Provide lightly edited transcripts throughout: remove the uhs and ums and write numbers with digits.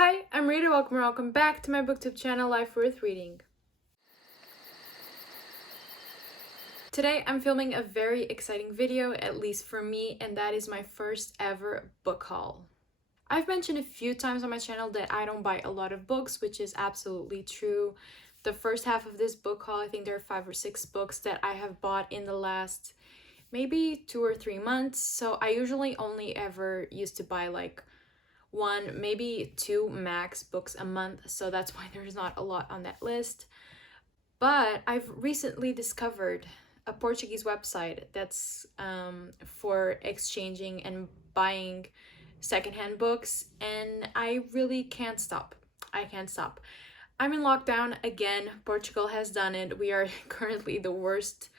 Hi, I'm Reid. Welcome back to my booktube channel, Life Worth Reading. Today I'm filming a very exciting video, at least for me, and that is my first ever book haul. I've mentioned a few times on my channel that I don't buy a lot of books, which is absolutely true. The first half of this book haul, I think there are 5 or 6 books that I have bought in the last maybe 2 or 3 months. So I usually only ever used to buy like 1, maybe 2 max books a month, so that's why there's not a lot on that list. But I've recently discovered a Portuguese website that's for exchanging and buying secondhand books, and I really can't stop. I can't stop. I'm in lockdown again. Portugal has done it. We are currently the worst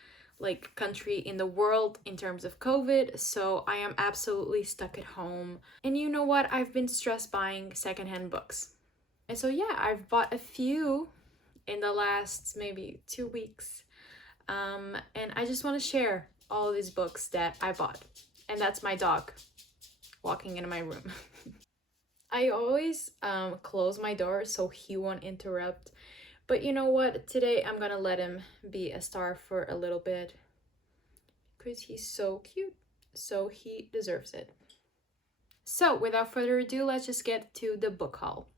country in the world in terms of COVID, so I am absolutely stuck at home. And you know what? I've been stress buying secondhand books. And so yeah, I've bought a few in the last maybe 2 weeks. And I just want to share all these books that I bought. And that's my dog walking into my room. I always close my door so he won't interrupt. But you know what? Today I'm gonna let him be a star for a little bit because he's so cute. So he deserves it. So without further ado, let's just get to the book haul.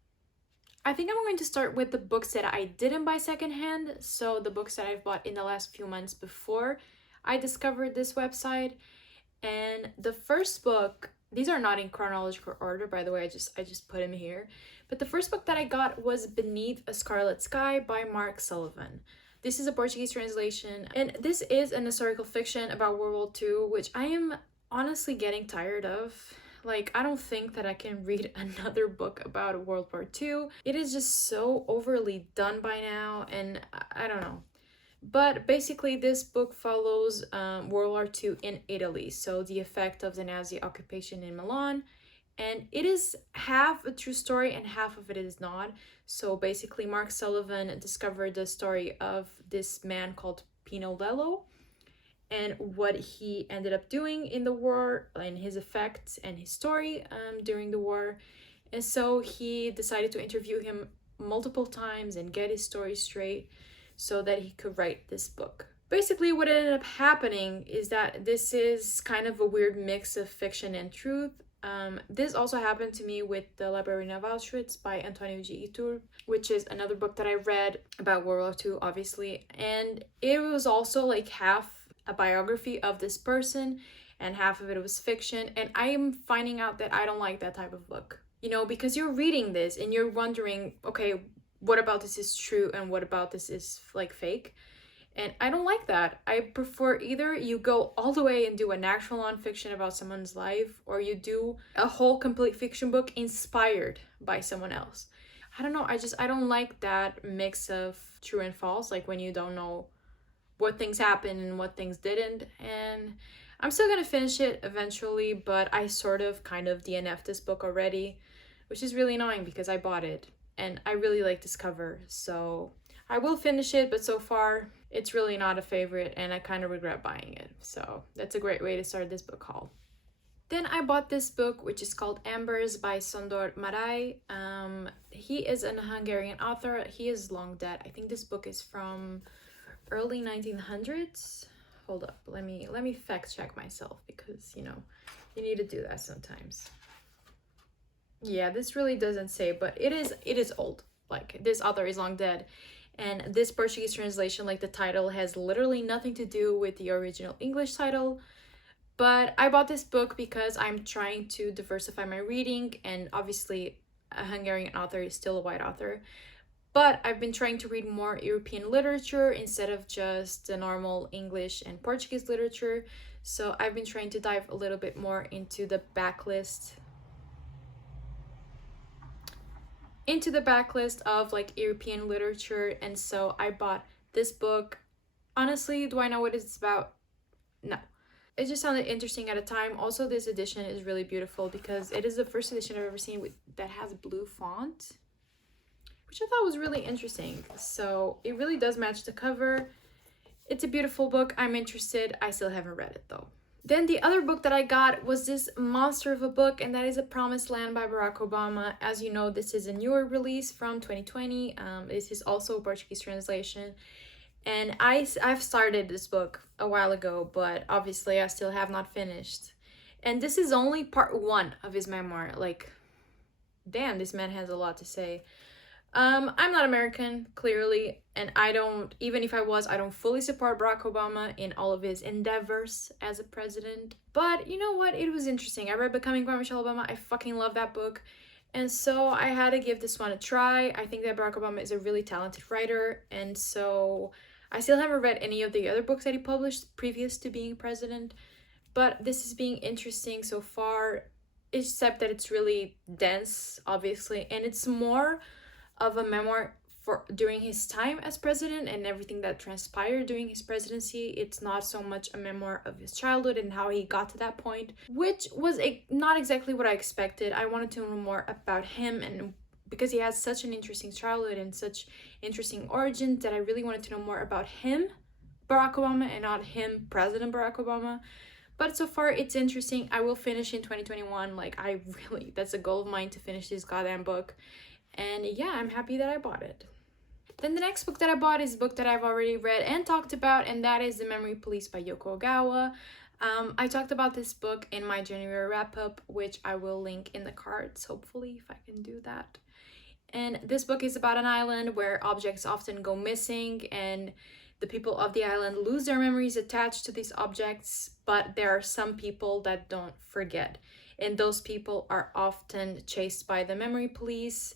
I think I'm going to start with the books that I didn't buy secondhand. So the books that I've bought in the last few months before I discovered this website. And the first book, these are not in chronological order, by the way, I just put them here. But the first book that I got was Beneath a Scarlet Sky by Mark Sullivan. This is a Portuguese translation, and this is an historical fiction about World War II, which I am honestly getting tired of. Like, I don't think that I can read another book about World War II. It is just so overly done by now, and I don't know. But basically, this book follows World War II in Italy, so the effect of the Nazi occupation in Milan. And it is half a true story and half of it is not. So basically, Mark Sullivan discovered the story of this man called Pino Lello and what he ended up doing in the war and his effects and his story during the war. And so he decided to interview him multiple times and get his story straight so that he could write this book. Basically, what ended up happening is that this is kind of a weird mix of fiction and truth. This also happened to me with The Librarian of Auschwitz by Antonio G. Itur, which is another book that I read about World War II, obviously. And it was also like half a biography of this person and half of it was fiction. And I am finding out that I don't like that type of book. You know, because you're reading this and you're wondering, okay, what about this is true and what about this is like fake? And I don't like that. I prefer either you go all the way and do an actual nonfiction about someone's life, or you do a whole complete fiction book inspired by someone else. I don't know, I don't like that mix of true and false, like when you don't know what things happened and what things didn't. And I'm still gonna finish it eventually, but I sort of kind of DNF'd this book already, which is really annoying because I bought it and I really like this cover, so I will finish it, but so far it's really not a favorite and I kind of regret buying it. So that's a great way to start this book haul. Then I bought this book, which is called Embers by Sándor Márai. He is a Hungarian author. He is long dead. I think this book is from early 1900s. Hold up, let me fact check myself because, you know, you need to do that sometimes. Yeah, this really doesn't say, but it is old. Like, this author is long dead. And this Portuguese translation, like the title, has literally nothing to do with the original English title. But I bought this book because I'm trying to diversify my reading, and obviously a Hungarian author is still a white author. But I've been trying to read more European literature instead of just the normal English and Portuguese literature. So I've been trying to dive a little bit more into the backlist of like European literature, and so I bought this book. Honestly, do I know what it's about? No. It just sounded interesting at a time. Also, this edition is really beautiful because it is the first edition I've ever seen that has blue font, which I thought was really interesting. So it really does match the cover. It's a beautiful book. I'm interested. I still haven't read it though. Then the other book that I got was this monster of a book, and that is A Promised Land by Barack Obama. As you know, this is a newer release from 2020. This is also a Portuguese translation. And I've started this book a while ago, but obviously I still have not finished. And this is only part 1 of his memoir. Like, damn, this man has a lot to say. I'm not American, clearly, and I don't, even if I was, I don't fully support Barack Obama in all of his endeavors as a president. But you know what? It was interesting. I read Becoming by Michelle Obama. I fucking love that book. And so I had to give this one a try. I think that Barack Obama is a really talented writer, and so I still haven't read any of the other books that he published previous to being president, but this is being interesting so far, except that it's really dense, obviously, and it's more of a memoir for during his time as president and everything that transpired during his presidency. It's not so much a memoir of his childhood and how he got to that point, which was not exactly what I expected. I wanted to know more about him, and because he has such an interesting childhood and such interesting origins, that I really wanted to know more about him, Barack Obama, and not him, President Barack Obama. But so far it's interesting. I will finish in 2021. Like, that's a goal of mine, to finish this goddamn book. And yeah, I'm happy that I bought it. Then the next book that I bought is a book that I've already read and talked about, and that is The Memory Police by Yoko Ogawa. I talked about this book in my January wrap-up, which I will link in the cards, hopefully, if I can do that. And this book is about an island where objects often go missing, and the people of the island lose their memories attached to these objects, but there are some people that don't forget. And those people are often chased by the memory police.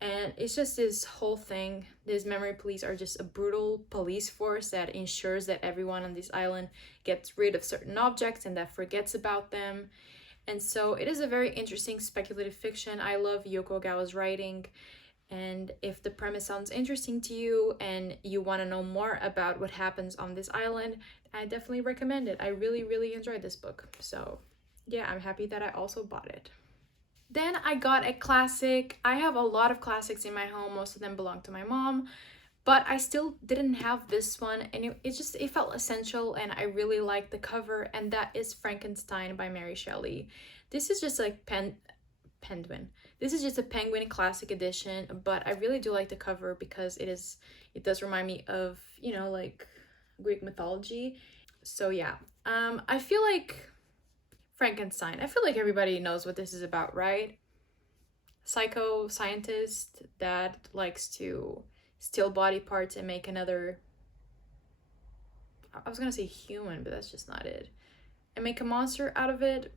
And it's just this whole thing. These memory police are just a brutal police force that ensures that everyone on this island gets rid of certain objects and that forgets about them. And so it is a very interesting speculative fiction. I love Yoko Ogawa's writing. And if the premise sounds interesting to you and you want to know more about what happens on this island, I definitely recommend it. I really, really enjoyed this book. So yeah, I'm happy that I also bought it. Then I got a classic. I have a lot of classics in my home. Most of them belong to my mom, but I still didn't have this one, and it felt essential, and I really liked the cover, and that is Frankenstein by Mary Shelley. This is just like Penguin. This is just a Penguin classic edition, but I really do like the cover because it does remind me of, you know, like Greek mythology. So yeah, I feel like Frankenstein. I feel like everybody knows what this is about, right? Psycho scientist that likes to steal body parts and make another, I was gonna say human, but that's just not it, and make a monster out of it.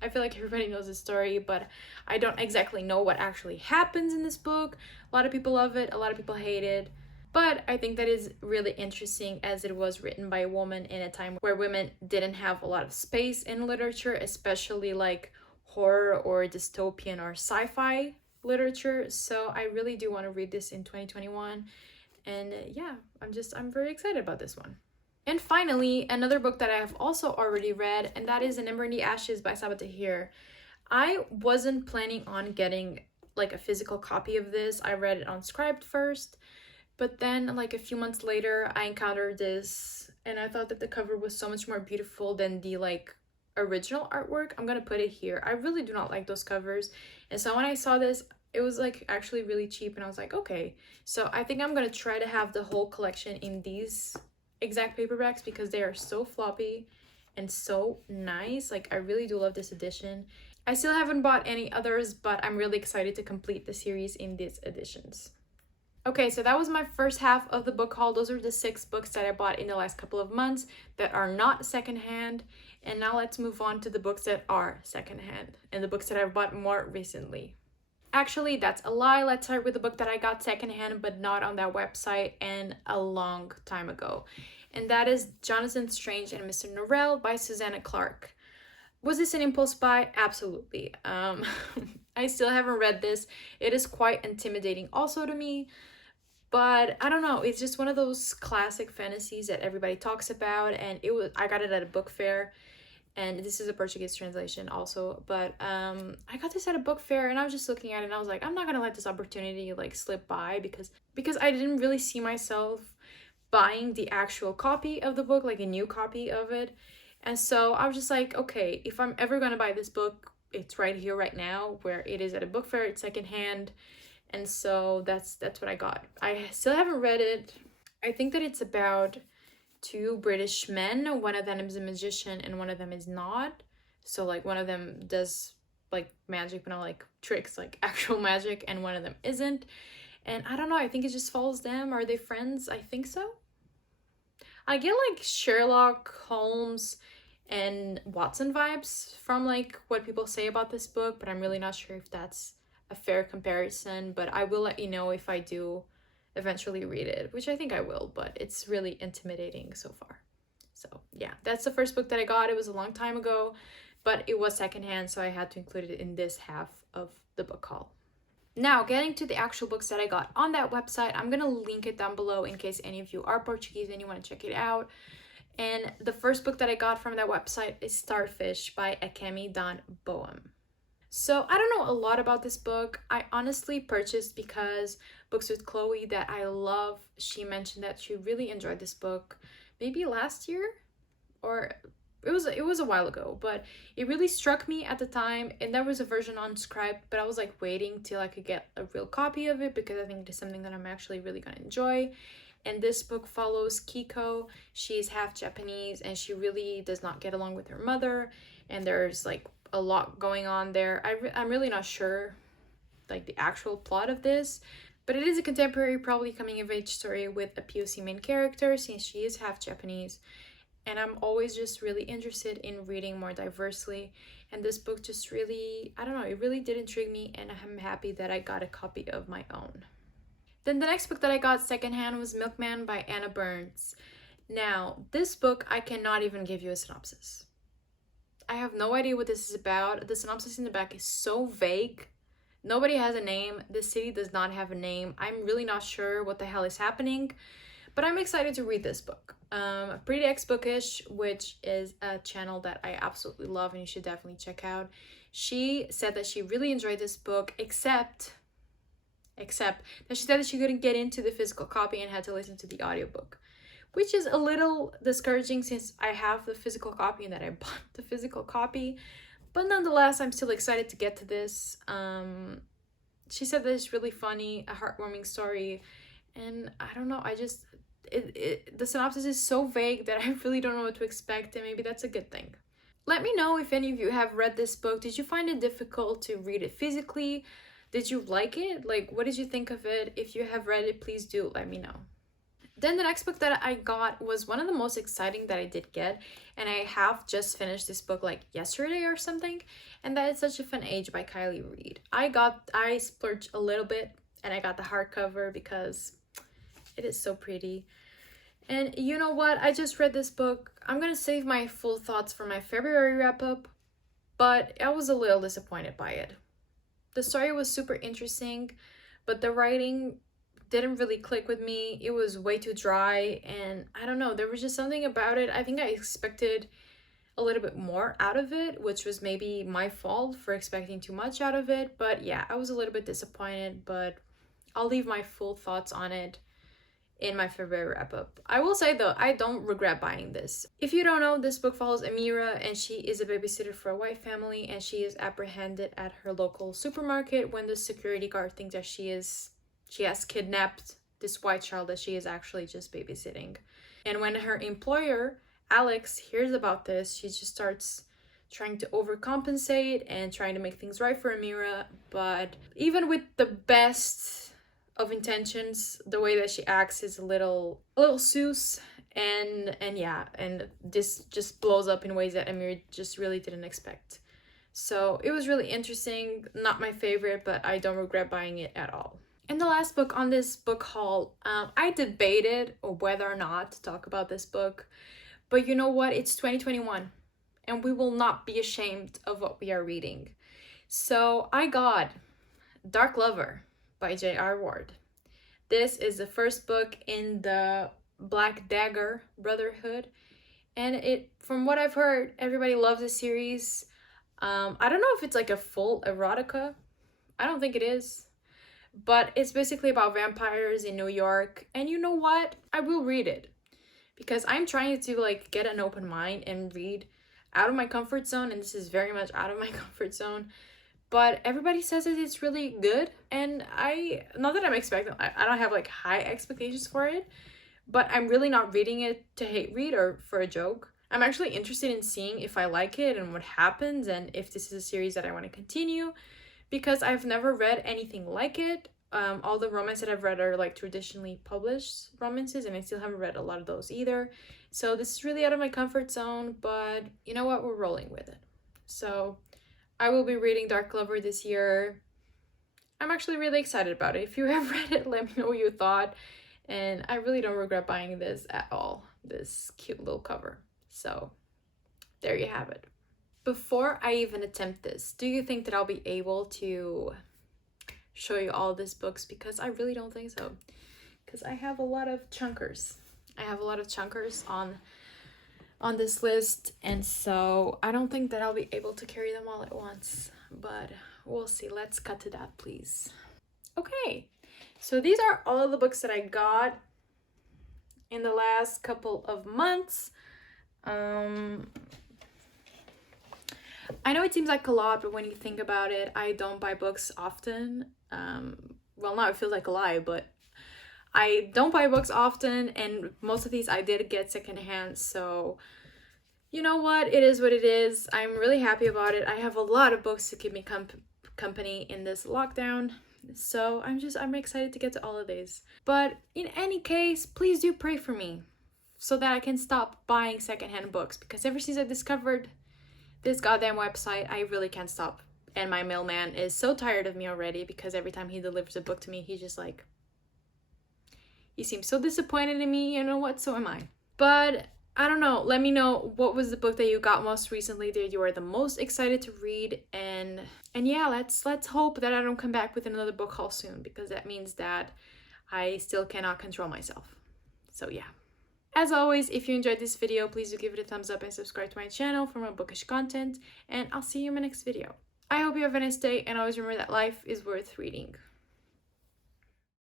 I feel like everybody knows the story, but I don't exactly know what actually happens in this book. A lot of people love it, a lot of people hate it. But I think that is really interesting, as it was written by a woman in a time where women didn't have a lot of space in literature, especially like horror or dystopian or sci-fi literature. So I really do want to read this in 2021. And yeah, I'm very excited about this one. And finally, another book that I have also already read, and that is An Ember in the Ashes by Sabaa Tahir. I wasn't planning on getting like a physical copy of this. I read it on Scribd first. But then, like a few months later, I encountered this, and I thought that the cover was so much more beautiful than the like original artwork. I'm gonna put it here. I really do not like those covers, and so when I saw this, it was like actually really cheap, and I was like, okay. So I think I'm gonna try to have the whole collection in these exact paperbacks because they are so floppy and so nice. Like, I really do love this edition. I still haven't bought any others, but I'm really excited to complete the series in these editions. Okay, so that was my first half of the book haul. Those are the 6 books that I bought in the last couple of months that are not secondhand. And now let's move on to the books that are secondhand and the books that I've bought more recently. Actually, that's a lie. Let's start with the book that I got secondhand but not on that website and a long time ago. And that is Jonathan Strange and Mr. Norrell by Susanna Clarke. Was this an impulse buy? Absolutely. I still haven't read this. It is quite intimidating also to me. But I don't know, it's just one of those classic fantasies that everybody talks about, and I got it at a book fair, and this is a Portuguese translation also, but I got this at a book fair, and I was just looking at it, and I was like, I'm not gonna let this opportunity like slip by, because I didn't really see myself buying the actual copy of the book, like a new copy of it, And so I was just like, okay, if I'm ever gonna buy this book, it's right here, right now, where it is at a book fair, it's secondhand. And so that's what I got. I still haven't read it. I think that it's about two British men. One of them is a magician and one of them is not. So like one of them does like magic, but not like tricks, like actual magic, and one of them isn't. And I don't know, I think it just follows them. Are they friends? I think so. I get like Sherlock Holmes and Watson vibes from like what people say about this book, but I'm really not sure if that's a fair comparison. But I will let you know if I do eventually read it, which I think I will, but it's really intimidating so far. So yeah, that's the first book that I got. It was a long time ago, but it was secondhand, so I had to include it in this half of the book haul. Now, getting to the actual books that I got on that website, I'm gonna link it down below in case any of you are Portuguese and you want to check it out. And the first book that I got from that website is Starfish by Akemi Bowman. So I don't know a lot about this book. I honestly purchased because Books with Chloe, that I love, she mentioned that she really enjoyed this book maybe last year, or it was a while ago, but it really struck me at the time. And there was a version on Scribe, but I was like waiting till I could get a real copy of it because I think it's something that I'm actually really gonna enjoy. And this book follows Kiko. She's half Japanese and she really does not get along with her mother, and there's like a lot going on there. I'm really not sure like the actual plot of this, but it is a contemporary, probably coming of age story with a POC main character since she is half Japanese. And I'm always just really interested in reading more diversely, and this book just really, I don't know, it really did intrigue me, and I'm happy that I got a copy of my own. Then the next book that I got secondhand was Milkman by Anna Burns. Now, this book, I cannot even give you a synopsis. I have no idea what this is about. The synopsis in the back is so vague. Nobody has a name. The city does not have a name. I'm really not sure what the hell is happening, but I'm excited to read this book. Pretty X Bookish, which is a channel that I absolutely love and you should definitely check out. She said that she really enjoyed this book, except that she said that she couldn't get into the physical copy and had to listen to the audiobook, which is a little discouraging since I have the physical copy and that I bought the physical copy. But nonetheless, I'm still excited to get to this. She said that it's really funny, a heartwarming story, and I don't know, the synopsis is so vague that I really don't know what to expect, and maybe that's a good thing. Let me know if any of you have read this book. Did you find it difficult to read it physically? Did you like it? Like, what did you think of it? If you have read it, please do let me know. Then the next book that I got was one of the most exciting that I did get, and I have just finished this book like yesterday or something, and that is Such a Fun Age by Kiley Reid. I splurged a little bit and I got the hardcover because it is so pretty. And you know what? I just read this book. I'm gonna save my full thoughts for my February wrap-up, but I was a little disappointed by it. The story was super interesting, but the writing didn't really click with me. It was way too dry, and I don't know, there was just something about it. I think I expected a little bit more out of it, which was maybe my fault for expecting too much out of it. But yeah, I was a little bit disappointed, but I'll leave my full thoughts on it in my February wrap-up. I will say though, I don't regret buying this. If you don't know, this book follows Amira, and she is a babysitter for a white family, and she is apprehended at her local supermarket when the security guard thinks that she has kidnapped this white child that she is actually just babysitting. And when her employer, Alex, hears about this, she just starts trying to overcompensate and trying to make things right for Amira. But even with the best of intentions, the way that she acts is a little sus, and this just blows up in ways that Amira just really didn't expect. So it was really interesting. Not my favorite, but I don't regret buying it at all. And the last book on this book haul, I debated whether or not to talk about this book, but you know what? It's 2021, and we will not be ashamed of what we are reading. So I got Dark Lover by J.R. Ward. This is the first book in the Black Dagger Brotherhood, and from what I've heard, everybody loves the series. I don't know if it's like a full erotica. I don't think it is. But it's basically about vampires in New York, and you know what? I will read it because I'm trying to like get an open mind and read out of my comfort zone, and this is very much out of my comfort zone. But everybody says that it's really good, and not that I'm expecting, I don't have like high expectations for it, but I'm really not reading it to hate read or for a joke. I'm actually interested in seeing if I like it and what happens, and if this is a series that I want to continue, because I've never read anything like it. All the romance that I've read are like traditionally published romances, and I still haven't read a lot of those either. So this is really out of my comfort zone, but you know what? We're rolling with it. So I will be reading Dark Clover this year. I'm actually really excited about it. If you have read it, let me know what you thought. And I really don't regret buying this at all, this cute little cover. So there you have it. Before I even attempt this, do you think that I'll be able to show you all these books? Because I really don't think so. Because I have a lot of chunkers. I have a lot of chunkers on this list, and so I don't think that I'll be able to carry them all at once, but we'll see. Let's cut to that, please. Okay, so these are all of the books that I got in the last couple of months. I know it seems like a lot, but when you think about it, I don't buy books often. Well, now it feels like a lie, but I don't buy books often, and most of these I did get secondhand, so you know what? It is what it is. I'm really happy about it. I have a lot of books to keep me company in this lockdown, so I'm excited to get to all of these. But in any case, please do pray for me so that I can stop buying secondhand books, because ever since I discovered this goddamn website, I really can't stop. And my mailman is so tired of me already, because every time he delivers a book to me, he's just like, he seems so disappointed in me, you know what? So am I. But I don't know. Let me know, what was the book that you got most recently that you are the most excited to read, and yeah, let's hope that I don't come back with another book haul soon, because that means that I still cannot control myself. So yeah. As always, if you enjoyed this video, please do give it a thumbs up and subscribe to my channel for more bookish content, and I'll see you in my next video. I hope you have a nice day, and always remember that life is worth reading.